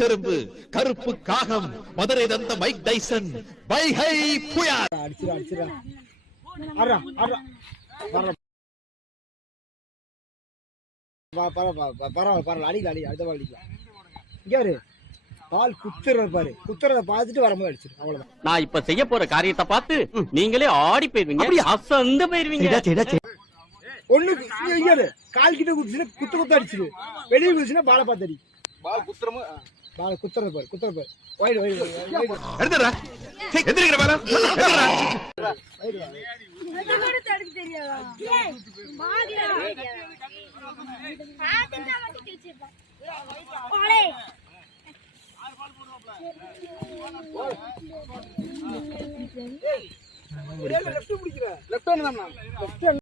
தெரும்பு கருப்பு காகம் மதுரை தந்த மைக் டைசன் வைகை புயல் பால் குத்துறது பாரு, குத்துறத பார்த்துட்டு வரும்போது அடிச்சிரு. அவ்வளவுதான். நான் இப்ப செய்ய போற காரியத்தை பார்த்து நீங்களே ஆடி போயிருவீங்க, அசந்து போயிருவீங்க. ஒண்ணு கால் கிட்ட குத்துச்சுன்னா குத்து அடிச்சிரு, வெளியே குத்துச்சுன்னா பாலை பார்த்து அடி. பால் குத்துறது பாரு, குத்துறது பாரு. வைடு எடுத்துறா எந்திரிக்கிற பாரு, எடுத்துறா. லெஃப்ட் ஹேண்ட் தான்.